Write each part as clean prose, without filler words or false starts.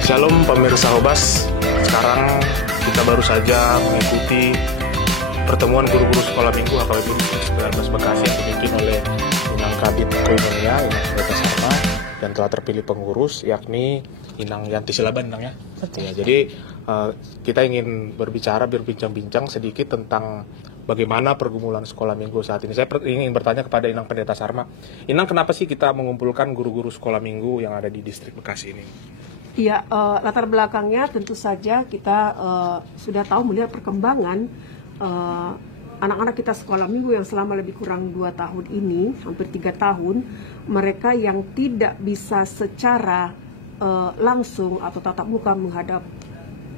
Shalom pemirsa Hobas, sekarang kita baru saja mengikuti pertemuan guru-guru sekolah minggu HKBP Distrik 19 Bekasi yang dipimpin oleh Inang Kabid Koinonia, Inang Pendeta Sarma, dan telah terpilih pengurus yakni Inang Yanti Silaban, Inang ya. Ya, jadi kita ingin berbincang-bincang sedikit tentang bagaimana pergumulan sekolah minggu saat ini. Saya ingin bertanya kepada Inang Pendeta Sarma, Inang, kenapa sih kita mengumpulkan guru-guru sekolah minggu yang ada di Distrik Bekasi ini? Iya, latar belakangnya tentu saja kita sudah tahu melihat perkembangan anak-anak kita sekolah minggu yang selama lebih kurang 2 tahun ini, hampir 3 tahun, mereka yang tidak bisa secara langsung atau tatap muka menghadap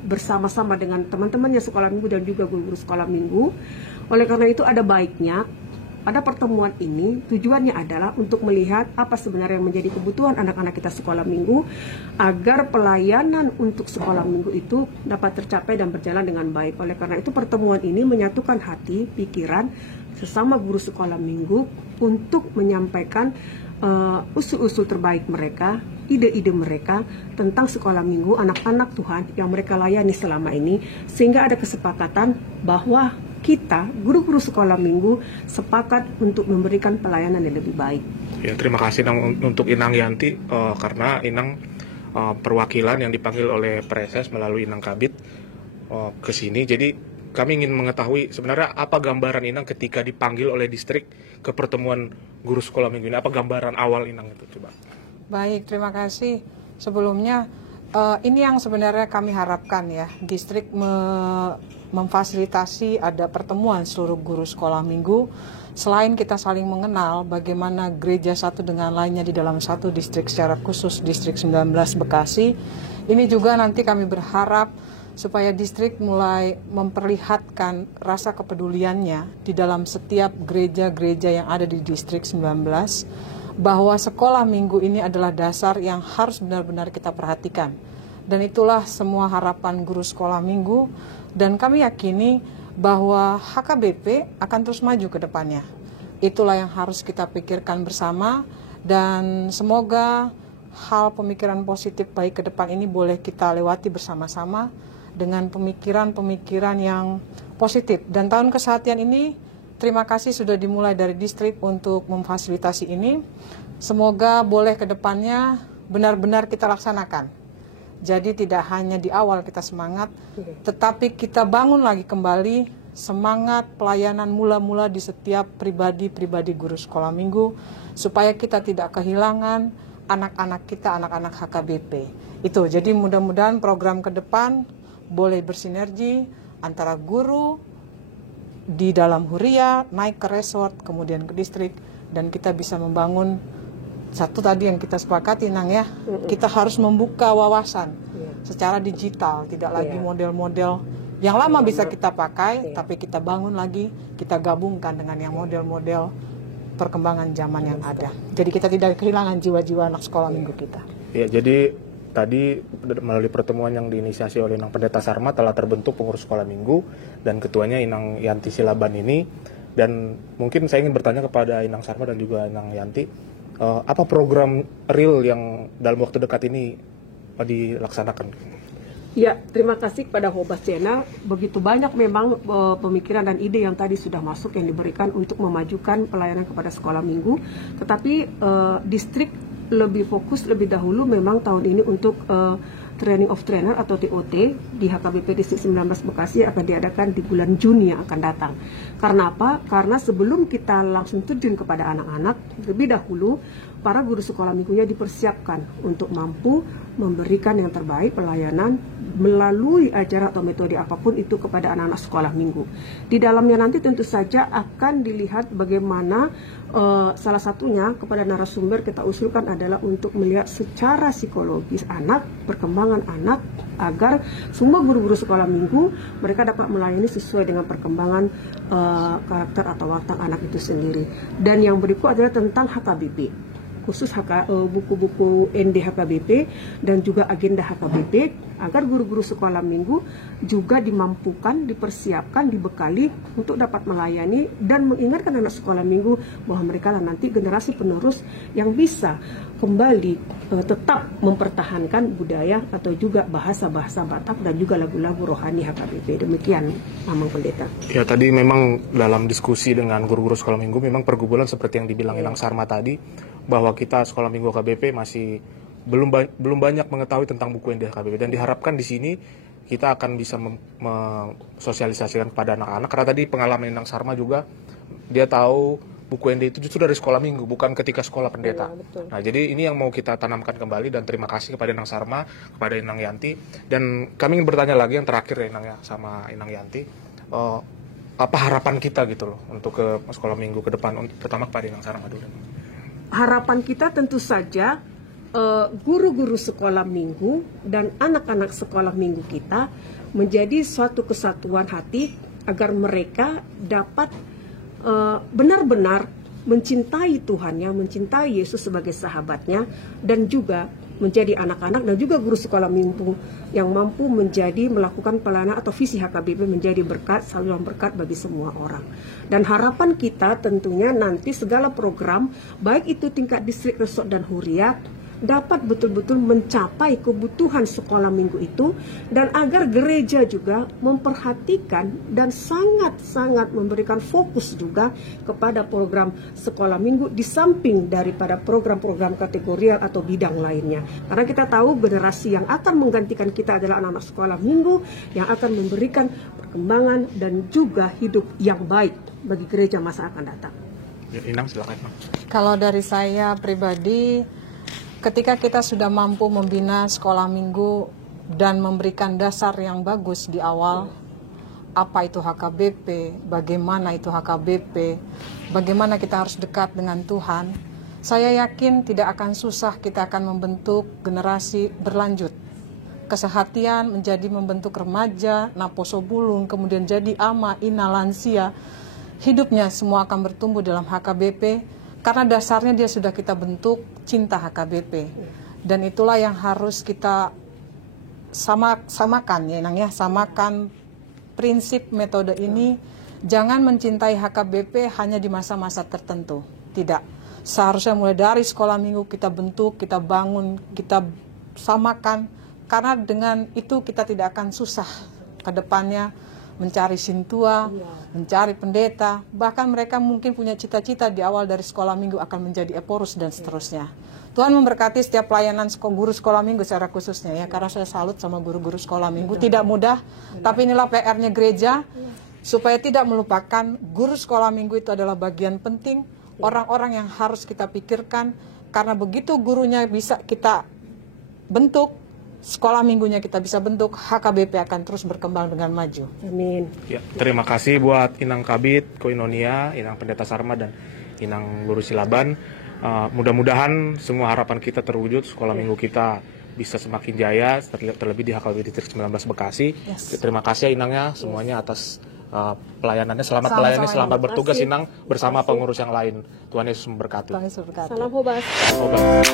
bersama-sama dengan teman-temannya sekolah minggu dan juga guru-guru sekolah minggu. Oleh karena itu ada baiknya pada pertemuan ini tujuannya adalah untuk melihat apa sebenarnya yang menjadi kebutuhan anak-anak kita sekolah minggu agar pelayanan untuk sekolah minggu itu dapat tercapai dan berjalan dengan baik. Oleh karena itu pertemuan ini menyatukan hati, pikiran sesama guru sekolah minggu untuk menyampaikan usul-usul terbaik mereka, ide-ide mereka tentang sekolah minggu anak-anak Tuhan yang mereka layani selama ini, sehingga ada kesepakatan bahwa kita, guru-guru sekolah minggu, sepakat untuk memberikan pelayanan yang lebih baik. Ya, terima kasih untuk Inang Yanti, karena Inang perwakilan yang dipanggil oleh Preses melalui Inang Kabid ke sini. Jadi kami ingin mengetahui sebenarnya apa gambaran Inang ketika dipanggil oleh distrik ke pertemuan guru sekolah minggu ini. Apa gambaran awal Inang itu, coba? Baik, terima kasih. Sebelumnya, ini yang sebenarnya kami harapkan ya, distrik memfasilitasi ada pertemuan seluruh guru sekolah minggu. Selain kita saling mengenal bagaimana gereja satu dengan lainnya di dalam satu distrik, secara khusus distrik 19 Bekasi, ini juga nanti kami berharap supaya distrik mulai memperlihatkan rasa kepeduliannya di dalam setiap gereja-gereja yang ada di distrik 19, bahwa sekolah minggu ini adalah dasar yang harus benar-benar kita perhatikan. Dan itulah semua harapan guru sekolah minggu, dan kami yakini bahwa HKBP akan terus maju ke depannya. Itulah yang harus kita pikirkan bersama, dan semoga hal pemikiran positif baik ke depan ini boleh kita lewati bersama-sama dengan pemikiran-pemikiran yang positif. Dan tahun kesehatian ini, terima kasih sudah dimulai dari distrik untuk memfasilitasi ini. Semoga boleh ke depannya benar-benar kita laksanakan. Jadi tidak hanya di awal kita semangat, tetapi kita bangun lagi kembali semangat pelayanan mula-mula di setiap pribadi-pribadi guru sekolah minggu, supaya kita tidak kehilangan anak-anak kita, anak-anak HKBP. Itu, jadi mudah-mudahan program ke depan boleh bersinergi antara guru di dalam Huria, naik ke resort, kemudian ke distrik, dan kita bisa membangun satu tadi yang kita sepakati, Nang ya, kita harus membuka wawasan secara digital, tidak lagi model-model yang lama bisa kita pakai, tapi kita bangun lagi, kita gabungkan dengan yang model-model perkembangan zaman yang ada. Jadi kita tidak kehilangan jiwa-jiwa anak sekolah minggu kita. Ya, jadi tadi melalui pertemuan yang diinisiasi oleh Inang Pendeta Sarma telah terbentuk pengurus sekolah minggu dan ketuanya Inang Yanti Silaban ini. Dan mungkin saya ingin bertanya kepada Inang Sarma dan juga Inang Yanti, apa program real yang dalam waktu dekat ini dilaksanakan? Ya, terima kasih kepada Hobas Channel. Begitu banyak memang pemikiran dan ide yang tadi sudah masuk yang diberikan untuk memajukan pelayanan kepada sekolah minggu. Tetapi distrik lebih fokus lebih dahulu memang tahun ini untuk Training of Trainer atau TOT di HKBP Distrik 19 Bekasi akan diadakan di bulan Juni yang akan datang. Karena apa? Karena sebelum kita langsung terjun kepada anak-anak, lebih dahulu para guru sekolah minggunya dipersiapkan untuk mampu memberikan yang terbaik pelayanan melalui ajaran atau metode apapun itu kepada anak-anak sekolah minggu. Di dalamnya nanti tentu saja akan dilihat bagaimana salah satunya kepada narasumber kita usulkan adalah untuk melihat secara psikologis anak, perkembangan anak, agar semua guru-guru sekolah minggu mereka dapat melayani sesuai dengan perkembangan karakter atau watak anak itu sendiri. Dan yang berikut adalah tentang HKBP. khusus buku-buku ND HKBP dan juga agenda HKBP, agar guru-guru sekolah minggu juga dimampukan, dipersiapkan, dibekali untuk dapat melayani dan mengingatkan anak sekolah minggu bahwa mereka lah nanti generasi penerus yang bisa kembali tetap mempertahankan budaya atau juga bahasa-bahasa Batak dan juga lagu-lagu rohani HKBP. Demikian, Mamang Pendeta. Ya, tadi memang dalam diskusi dengan guru-guru sekolah minggu memang pergumulan seperti yang dibilang Inang Sarma tadi, bahwa kita sekolah minggu HKBP masih belum banyak mengetahui tentang buku ND HKBP, dan diharapkan di sini kita akan bisa mensosialisasikan kepada anak-anak, karena tadi pengalaman Inang Sarma juga dia tahu buku ND itu justru dari sekolah minggu, bukan ketika sekolah pendeta. Ya, nah, jadi ini yang mau kita tanamkan kembali, dan terima kasih kepada Inang Sarma, kepada Inang Yanti, dan kami ingin bertanya lagi yang terakhir ya Inang ya, sama Inang Yanti, apa harapan kita gitu loh untuk ke sekolah minggu ke depan, terutama kepada Inang Sarma dulu. Harapan kita tentu saja guru-guru sekolah minggu dan anak-anak sekolah minggu kita menjadi suatu kesatuan hati agar mereka dapat benar-benar mencintai Tuhannya, mencintai Yesus sebagai sahabatnya, dan juga menjadi anak-anak dan juga guru sekolah minggu yang mampu melakukan pelayanan atau visi HKBP menjadi berkat, saluran berkat bagi semua orang. Dan harapan kita tentunya nanti segala program, baik itu tingkat distrik, resort, dan huriat, dapat betul-betul mencapai kebutuhan sekolah minggu itu, dan agar gereja juga memperhatikan dan sangat-sangat memberikan fokus juga kepada program sekolah minggu di samping daripada program-program kategorial atau bidang lainnya. Karena kita tahu generasi yang akan menggantikan kita adalah anak-anak sekolah minggu yang akan memberikan perkembangan dan juga hidup yang baik bagi gereja masa akan datang. Ya, Inang silakan. Kalau dari saya pribadi, ketika kita sudah mampu membina sekolah minggu dan memberikan dasar yang bagus di awal, apa itu HKBP, bagaimana itu HKBP, bagaimana kita harus dekat dengan Tuhan, saya yakin tidak akan susah kita akan membentuk generasi berlanjut. Kesehatian menjadi membentuk remaja, naposo bulung, kemudian jadi ama, ina, lansia. Hidupnya semua akan bertumbuh dalam HKBP, karena dasarnya dia sudah kita bentuk cinta HKBP. Dan itulah yang harus kita samakan ya Nang ya, samakan prinsip metode ini. Jangan mencintai HKBP hanya di masa-masa tertentu. Tidak. Seharusnya mulai dari sekolah minggu kita bentuk, kita bangun, kita samakan. Karena dengan itu kita tidak akan susah ke depannya mencari sintua, mencari pendeta, bahkan mereka mungkin punya cita-cita di awal dari sekolah minggu akan menjadi eporus dan seterusnya. Tuhan memberkati setiap pelayanan guru sekolah minggu secara khususnya ya, karena saya salut sama guru-guru sekolah minggu. Tidak mudah, tapi inilah PR-nya gereja, supaya tidak melupakan guru sekolah minggu itu adalah bagian penting, orang-orang yang harus kita pikirkan, karena begitu gurunya bisa kita bentuk, sekolah minggunya kita bisa bentuk, HKBP akan terus berkembang dengan maju. Amin. Ya, terima kasih buat Inang Kabit, Koinonia, Inang Pendeta Sarma, dan Inang Guru Silaban. Mudah-mudahan semua harapan kita terwujud, sekolah minggu kita bisa semakin jaya, terlebih di HKBP Distrik 19 Bekasi. Yes. Terima kasih ya Inangnya semuanya atas pelayanannya. Selamat pelayanannya, selamat bertugas Inang bersama pengurus yang lain. Tuhan Yesus memberkati. Salam Hobas. Salam Hobas.